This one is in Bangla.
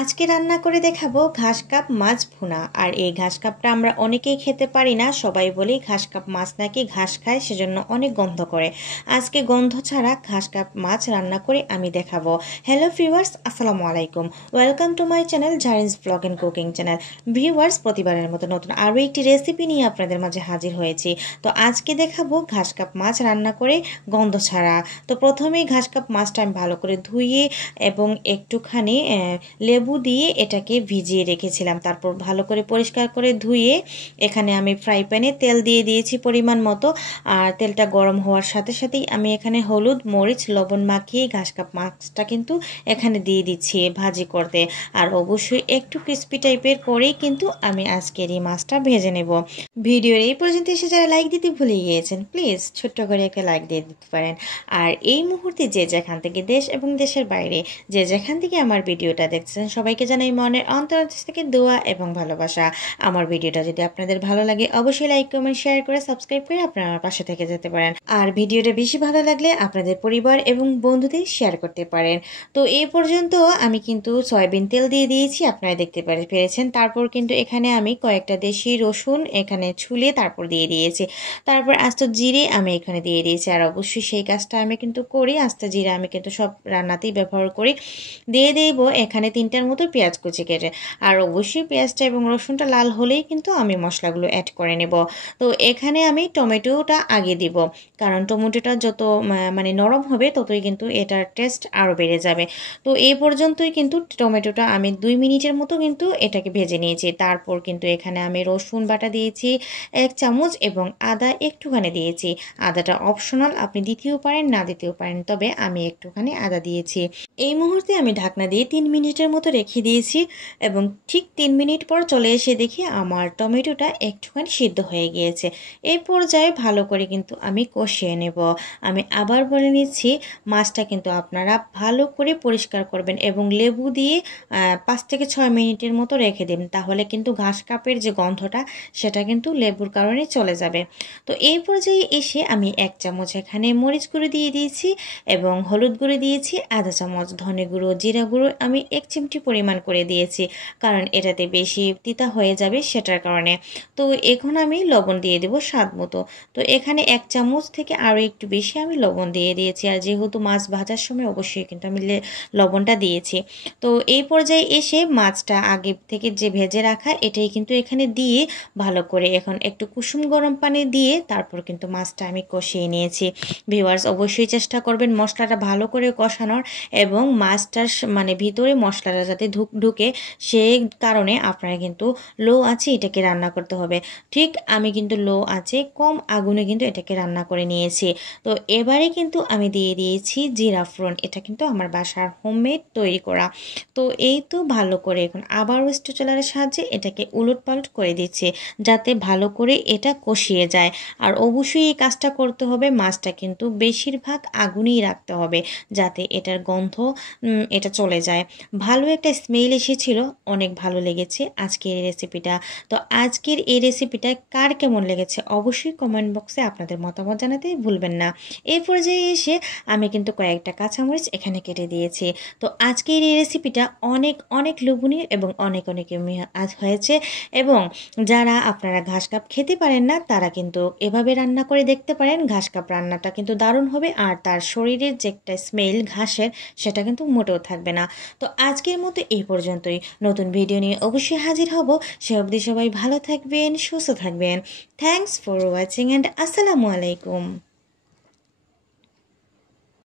আজকে রান্না করে দেখাবো ঘাস কাপ মাছ ভুনা। আর এই ঘাস কাপটা আমরা অনেকেই খেতে পারি না, সবাই বলি ঘাস কাপ মাছ নাকি ঘাস খায়, সেজন্য অনেক গন্ধ করে। আজকে গন্ধ ছাড়া ঘাস কাপ মাছ রান্না করে আমি দেখাবো। হ্যালো ভিউয়ার্স, আসসালামু আলাইকুম, welcome to my channel Jharin's blog and cooking channel. Viewers, প্রতিবারের মতো নতুন আরও একটি রেসিপি নিয়ে আপনাদের মাঝে হাজির হয়েছি। তো আজকে দেখাবো ঘাস কাপ মাছ রান্না করে গন্ধ ছাড়া। তো প্রথমেই ঘাস কাপ মাছটা আমি ভালো করে ধুয়ে এবং একটুখানি লেবু দিয়ে এটাকে ভিজিয়ে রেখেছিলাম। তারপর ভালো করে পরিষ্কার করে ধুয়ে এখানে আমি ফ্রাই প্যানে তেল দিয়ে দিয়েছি পরিমাণ মতো। আর তেলটা গরম হওয়ার সাথে সাথেই আমি এখানে হলুদ মরিচ লবণ মাখিয়ে ঘাস কাপ মাছটা কিন্তু এখানে দিয়ে দিচ্ছি ভাজি করতে। আর অবশ্যই একটু ক্রিস্পি টাইপের করেই কিন্তু আমি আজকের এই মাছটা ভেজে নেব। ভিডিওর এই পর্যন্ত এসে যারা লাইক দিতে ভুলে গিয়েছেন, প্লিজ ছোট্ট করে একটা লাইক দিয়ে দিতে পারেন। আর এই মুহূর্তে যে যেখান থেকে দেশ এবং দেশের বাইরে যে যেখান থেকে আমার ভিডিওটা দেখছেন, সবাইকে জানাই মনের অন্তরাত্মা থেকে দোয়া এবং ভালোবাসা। আমার ভিডিওটা যদি আপনাদের ভালো লাগে অবশ্যই লাইক কমেন্ট শেয়ার করে সাবস্ক্রাইব করে আপনারা আমার পাশে থেকে যেতে পারেন। আর ভিডিওটা বেশি ভালো লাগলে আপনাদের পরিবার এবং বন্ধুদের শেয়ার করতে পারেন। তো এই পর্যন্ত আমি কিন্তু সয়াবিন তেল দিয়ে দিয়েছি, আপনারা দেখতে পেরেছেন। তারপর কিন্তু এখানে আমি কয়েকটা দেশি রসুন এখানে ছুলে তারপর দিয়ে দিয়েছি। তারপর আস্ত জিরে আমি এখানে দিয়ে দিয়েছি। আর অবশ্যই সেই কাজটা আমি কিন্তু করি, আস্ত জিরে আমি কিন্তু সব রান্নাতেই ব্যবহার করি। দিয়ে দেব এখানে 3টার মতো পেঁয়াজ কুচি কেটে। আর অবশ্যই পেঁয়াজটা এবং রসুনটা লাল হলেই কিন্তু আমি মশলাগুলো অ্যাড করে নেব। তো এখানে আমি টমেটোটা আগে দিব, কারণ টমেটোটা যত মানে নরম হবে ততই কিন্তু এটার টেস্ট আরও বেড়ে যাবে। তো এই পর্যন্তই কিন্তু টমেটোটা আমি 2 মিনিটের মতো কিন্তু এটাকে ভেজে নিয়েছি। তারপর কিন্তু এখানে আমি রসুন বাটা দিয়েছি 1 চামচ এবং আদা একটুখানি দিয়েছি। আদাটা অপশনাল, আপনি দিতেও পারেন না দিতেও পারেন, তবে আমি একটুখানি আদা দিয়েছি। এই মুহূর্তে আমি ঢাকনা দিয়ে 3 মিনিটের মতো রেখে দিয়েছি এবং ঠিক 3 মিনিট পর চলে এসে দেখি আমার টমেটোটা একটুখানি সিদ্ধ হয়ে গিয়েছে। এই পর্যায়ে ভালো করে কিন্তু আমি কষিয়ে নেব। আমি আবার বলে নিচ্ছি, মাছটা কিন্তু আপনারা ভালো করে পরিষ্কার করবেন এবং লেবু দিয়ে 5 থেকে 6 মিনিটের মতো রেখে দিন, তাহলে কিন্তু ঘাস কাপের যে গন্ধটা সেটা কিন্তু লেবুর কারণে চলে যাবে। তো এই পর্যায়ে এসে আমি 1 চামচ এখানে মরিচ গুঁড়ো দিয়ে দিয়েছি এবং হলুদ গুঁড়ো দিয়েছি আধা চামচ, ধনে গুঁড়ো জিরা গুঁড়ো আমি 1 চিমটি পরিমাণ করে দিয়েছি, কারণ এটাতে বেশি তিতা হয়ে যাবে সেটার কারণে। তো এখন আমি লবণ দিয়ে দেব স্বাদ মতো। তো এখানে 1 চামচ থেকে আরও একটু বেশি আমি লবণ দিয়ে দিয়েছি। আর যেহেতু মাছ ভাজার সময় অবশ্যই কিন্তু আমি লবণটা দিয়েছি। তো এই পর্যায়ে এসে মাছটা আগে থেকে যে ভেজে রাখা এটাই কিন্তু এখানে দিয়ে ভালো করে এখন একটু কুসুম গরম পানি দিয়ে তারপর কিন্তু মাছটা আমি কষিয়ে নিয়েছি। ভিউয়ার্স, অবশ্যই চেষ্টা করবেন মশলাটা ভালো করে কষানোর এবং মাছটার মানে ভিতরে মশলাটা যাতে ঢুকে, সেই কারণে আপনারা কিন্তু লো আঁচে এটাকে রান্না করতে হবে। ঠিক আমি কিন্তু লো আঁচে কম আগুনে কিন্তু এটাকে রান্না করে নিয়েছি। তো এবারে কিন্তু আমি দিয়ে দিয়েছি জিরা ফোড়ন, এটা কিন্তু আমার বাসার হোমমেড তৈরি করা। তো এই তো ভালো করে এখন আবারও স্প্যাচুলারের সাহায্যে এটাকে উলটপালট করে দিচ্ছি যাতে ভালো করে এটা কষিয়ে যায়। আর অবশ্যই এই কাজটা করতে হবে, মাছটা কিন্তু বেশিরভাগ আগুনেই রাখতে হবে যাতে এটার গন্ধ এটা চলে যায়। ভালো একটা স্মেল এসেছিল, অনেক ভালো লেগেছে আজকের এই রেসিপিটা। তো আজকের এই রেসিপিটা কার কেমন লেগেছে অবশ্যই কমেন্ট বক্সে আপনাদের মতামত জানাতে ভুলবেন না। এই পর্যায়ে এসে আমি কিন্তু কয়েকটা কাঁচামরিচ এখানে কেটে দিয়েছি। তো আজকের এই রেসিপিটা অনেক অনেক লোভনীয় এবং অনেক অনেক হয়েছে। এবং যারা আপনারা ঘাস কাপ খেতে পারেন না তারা কিন্তু এভাবে রান্না করে দেখতে পারেন। ঘাস কাপ রান্নাটা কিন্তু দারুণ হবে, আর তার শরীরের যে একটা স্মেল ঘাসের সেটা কিন্তু মোটেও থাকবে না। তো আজকের মতো এই পর্যন্তই, নতুন ভিডিও নিয়ে অবশ্যই হাজির হব। সে অবধি সবাই ভালো থাকবেন, সুস্থ থাকবেন। থ্যাংকস ফর ওয়াচিং অ্যান্ড আসসালামু আলাইকুম।